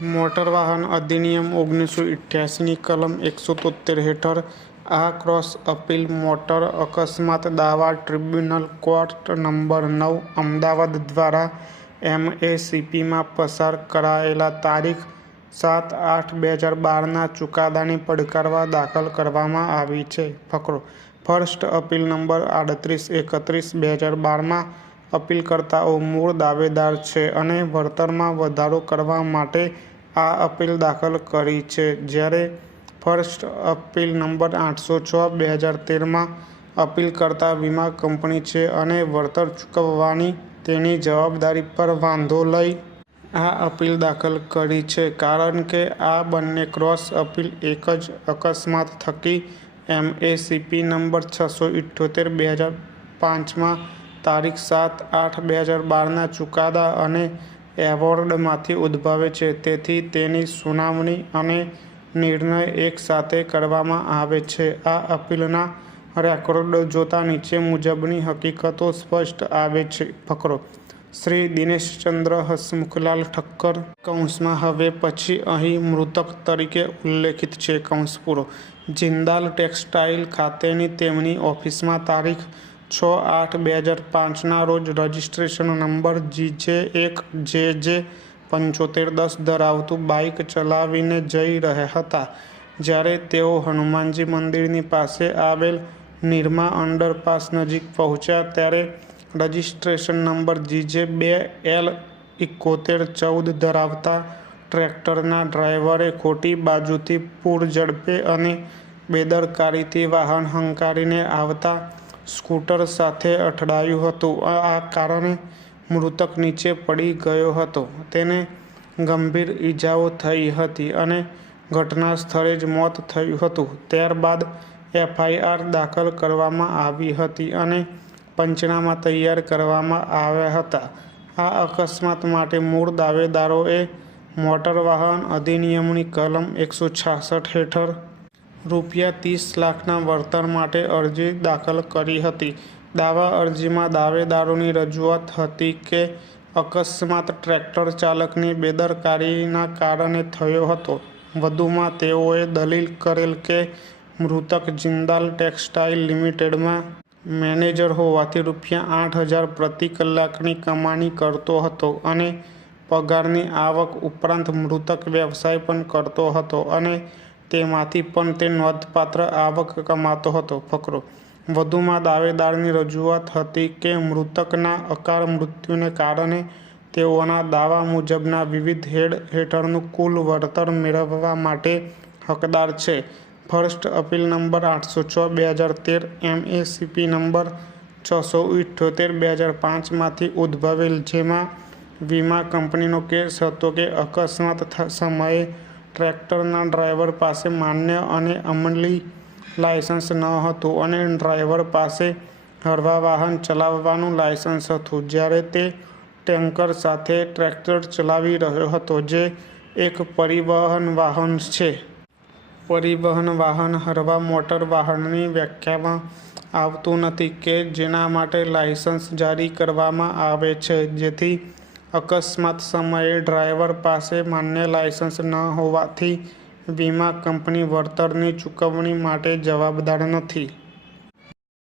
Motor વાહન અધિનિયમ 1988ની કલમ 173 હેઠળ આ ક્રોસ અપીલ મોટર અકસ્માત દાવા ટ્રિબ્યુનલ કોર્ટ નંબર 9 અમદાવાદ દ્વારા MACPમાં પસાર કરાયેલા તારીખ 7/8/2012ના ચુકાદાને પડકારવા દાખલ કરવામાં આવી છે. ફકરો. ફર્સ્ટ અપીલ નંબર 3831/2012માં અપીલકર્તાઓ મૂળ દાવેદાર છે અને વળતરમાં વધારો કરવા માટે આ અપીલ દાખલ કરી છે, જ્યારે ફર્સ્ટ અપીલ નંબર 806/2013માં અપીલકર્તા વીમા કંપની છે અને વળતર ચૂકવવાની તેની જવાબદારી પર વાંધો લઈ આ અપીલ દાખલ કરી છે. કારણ કે આ બંને ક્રોસ અપીલ એક જ અકસ્માત થકી MACP નંબર 678/2005માં તારીખ 7/8/2012ના ચુકાદા અને એવોર્ડમાંથી ઉદ્ભવે છે, તેથી તેની સુનાવણી અને નિર્ણય એક સાથે કરવામાં આવે છે. આ અપીલના રેકોર્ડ જોતા નીચે મુજબની હકીકતો સ્પષ્ટ આવે છે. ફકરો. શ્રી દિનેશચંદ્ર હસમુખલાલ ઠક્કર કૌંસમાં હવે પછી અહીં મૃતક તરીકે ઉલ્લેખિત છે. કૌંસ પૂરો. જિંદાલ ટેક્સટાઇલ ખાતેની તેમની ઓફિસમાં તારીખ 6/8/2005ના રોજ રજિસ્ટ્રેશન નંબર GJ1JJ7510 ધરાવતું બાઇક ચલાવીને જઈ રહ્યા હતા, જ્યારે તેઓ હનુમાનજી મંદિરની પાસે આવેલ નિરમા અંડરપાસ નજીક પહોંચ્યા ત્યારે રજિસ્ટ્રેશન નંબર GJ2L7114 ધરાવતા ટ્રેક્ટરના ડ્રાઈવરે ખોટી બાજુથી પૂરઝડપે અને બેદરકારીથી વાહન હંકારીને આવતા સ્કૂટર સાથે અથડાયું હતું. આ કારણે મૃતક નીચે પડી ગયો હતો. તેને ગંભીર ઈજાઓ થઈ હતી અને ઘટના સ્થળે જ મોત થયું હતું. ત્યારબાદ FIR દાખલ કરવામાં આવી હતી અને પંચનામા તૈયાર કરવામાં આવ્યા હતા. આ અકસ્માત માટે મૂળ દાવેદારોએ મોટર વાહન અધિનિયમની કલમ 166 હેઠળ ₹30 લાખના વળતર માટે અરજી દાખલ કરી હતી. દાવા અરજીમાં દાવેદારોની રજૂઆત હતી કે અકસ્માત ટ્રેક્ટર ચાલકની બેદરકારીના કારણે થયો હતો. વધુમાં તેઓએ દલીલ કરેલ કે મૃતક જિંદાલ ટેક્સટાઇલ લિમિટેડમાં મેનેજર હોવાથી ₹8,000 પ્રતિ કલાકની કમાણી કરતો હતો અને પગારની આવક ઉપરાંત મૃતક વ્યવસાય પણ કરતો હતો અને તેમાંથી પણ તે નોંધપાત્ર આવક કમાતો હતો. ફકરો. વધુમાં દાવેદારની રજૂઆત હતી કે મૃતકના અકાળ મૃત્યુને કારણે તેઓના દાવા મુજબના વિવિધ હેડ હેઠળનું કુલ વળતર મેળવવા માટે હકદાર છે. First appeal number 806/2013 MACP number 678/2005માંથી ઉદ્ભવેલ, જેમાં વીમા કંપનીનો કેસ હતો કે અકસ્માત સમયે ટ્રેક્ટરના ડ્રાઈવર પાસે માન્ય અને અમલી લાયસન્સ ન હતું અને ડ્રાઈવર પાસે હળવા વાહન ચલાવવાનું લાયસન્સ હતું, જ્યારે તે ટેન્કર સાથે ટ્રેક્ટર ચલાવી રહ્યો હતો, જે એક પરિવહન વાહન છે. પરિવહન વાહન હળવા મોટર વાહનની વ્યાખ્યામાં આવતું નથી કે જેના માટે લાયસન્સ જારી કરવામાં આવે છે, જેથી અકસ્માત સમયે ડ્રાઈવર પાસે માન્ય લાયસન્સ ન હોવાથી વીમા કંપની વળતરની ચૂકવણી માટે જવાબદાર નથી.